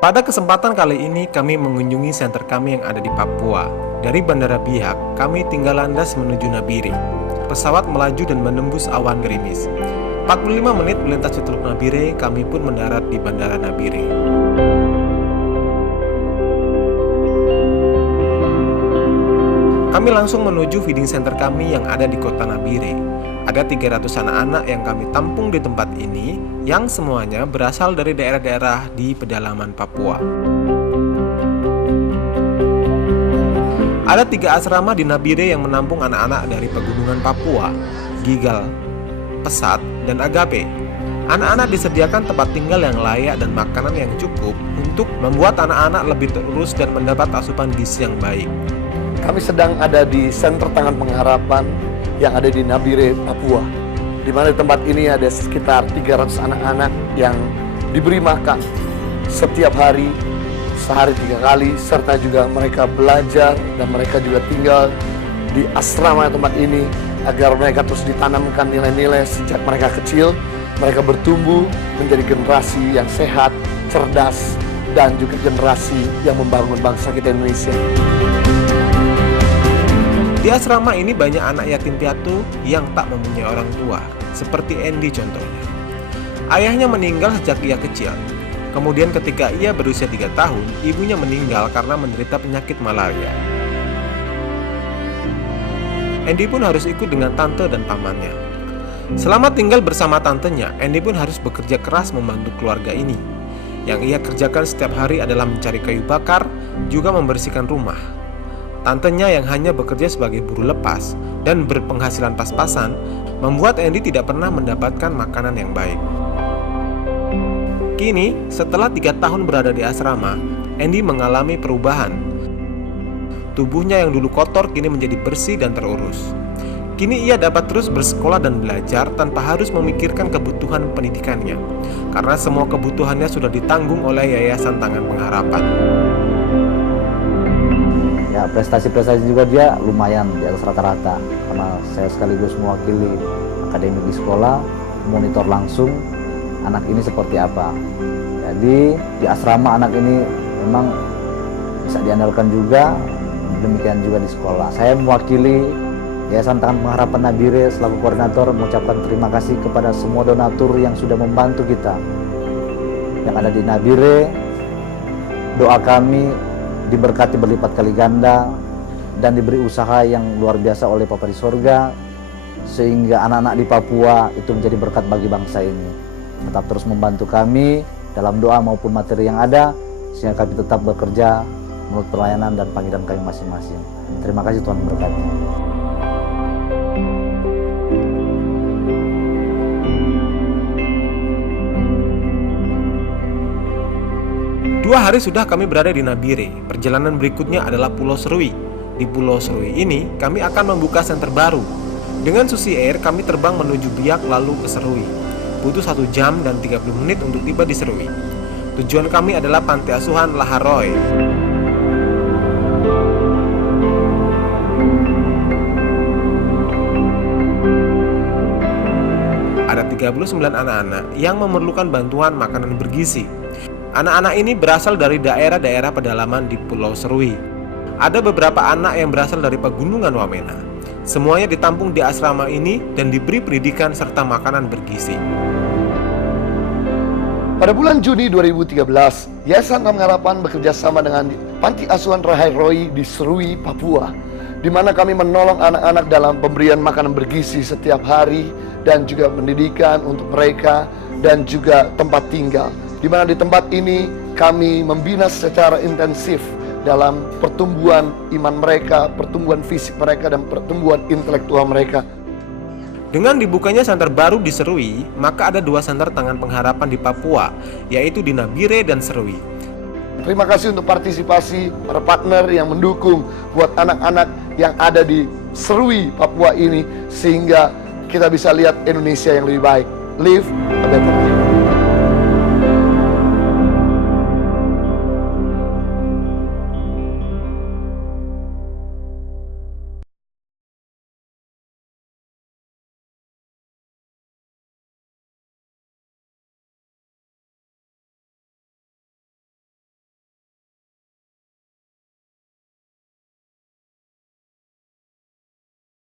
Pada kesempatan kali ini kami mengunjungi senter kami yang ada di Papua. Dari Bandara Biak, kami tinggal landas menuju Nabire. Pesawat melaju dan menembus awan gerimis. 45 menit melintas di Teluk Nabire, kami pun mendarat di Bandara Nabire. Kami langsung menuju feeding center kami yang ada di kota Nabire. Ada 300 anak-anak yang kami tampung di tempat ini, yang semuanya berasal dari daerah-daerah di pedalaman Papua. Ada 3 asrama di Nabire yang menampung anak-anak dari pegunungan Papua, Gigal, Pesat, dan Agape. Anak-anak disediakan tempat tinggal yang layak dan makanan yang cukup untuk membuat anak-anak lebih terurus dan mendapat asupan gizi yang baik. Kami sedang ada di Senter Tangan Pengharapan yang ada di Nabire, Papua. Di mana di tempat ini ada sekitar 300 anak-anak yang diberi makan setiap hari, sehari 3 kali, serta juga mereka belajar dan mereka juga tinggal di asrama tempat ini agar mereka terus ditanamkan nilai-nilai sejak mereka kecil, mereka bertumbuh menjadi generasi yang sehat, cerdas, dan juga generasi yang membangun bangsa kita Indonesia. Di asrama ini banyak anak yatim piatu yang tak mempunyai orang tua, seperti Andy contohnya. Ayahnya meninggal sejak ia kecil. Kemudian ketika ia berusia 3 tahun, ibunya meninggal karena menderita penyakit malaria. Andy pun harus ikut dengan tante dan pamannya. Selama tinggal bersama tantenya, Andy pun harus bekerja keras membantu keluarga ini. Yang ia kerjakan setiap hari adalah mencari kayu bakar, juga membersihkan rumah. Tantenya yang hanya bekerja sebagai buruh lepas dan berpenghasilan pas-pasan membuat Andy tidak pernah mendapatkan makanan yang baik. Kini, setelah 3 tahun berada di asrama, Andy mengalami perubahan. Tubuhnya yang dulu kotor kini menjadi bersih dan terurus. Kini ia dapat terus bersekolah dan belajar tanpa harus memikirkan kebutuhan pendidikannya, karena semua kebutuhannya sudah ditanggung oleh Yayasan Tangan Pengharapan. Ya, prestasi-prestasi juga dia lumayan di atas rata-rata, karena saya sekaligus mewakili akademik di sekolah, monitor langsung anak ini seperti apa. Jadi di asrama anak ini memang bisa diandalkan juga, demikian juga di sekolah. Saya mewakili Yayasan Tangan Pengharapan Nabire selaku koordinator mengucapkan terima kasih kepada semua donatur yang sudah membantu kita yang ada di Nabire. Doa kami diberkati berlipat kali ganda dan diberi usaha yang luar biasa oleh Bapa di Sorga, sehingga anak-anak di Papua itu menjadi berkat bagi bangsa ini. Tetap terus membantu kami dalam doa maupun materi yang ada, sehingga kami tetap bekerja menurut pelayanan dan panggilan kami masing-masing. Terima kasih, Tuhan memberkati. Dua hari sudah kami berada di Nabire. Perjalanan berikutnya adalah Pulau Serui. Di Pulau Serui ini, kami akan membuka senter baru. Dengan Susi Air, kami terbang menuju Biak lalu ke Serui. Butuh 1 jam dan 30 menit untuk tiba di Serui. Tujuan kami adalah Panti Asuhan Laharoy. Ada 39 anak-anak yang memerlukan bantuan makanan bergizi. Anak-anak ini berasal dari daerah-daerah pedalaman di Pulau Serui. Ada beberapa anak yang berasal dari pegunungan Wamena. Semuanya ditampung di asrama ini dan diberi pendidikan serta makanan bergizi. Pada bulan Juni 2013, Yayasan Tangan Pengharapan bekerja sama dengan Panti Asuhan Laharoy di Serui, Papua, di mana kami menolong anak-anak dalam pemberian makanan bergizi setiap hari dan juga pendidikan untuk mereka dan juga tempat tinggal. Di mana di tempat ini kami membina secara intensif dalam pertumbuhan iman mereka, pertumbuhan fisik mereka, dan pertumbuhan intelektual mereka. Dengan dibukanya senter baru di Serui, maka ada 2 senter Tangan Pengharapan di Papua, yaitu di Nabire dan Serui. Terima kasih untuk partisipasi para partner yang mendukung buat anak-anak yang ada di Serui, Papua ini, sehingga kita bisa lihat Indonesia yang lebih baik. Live a better life.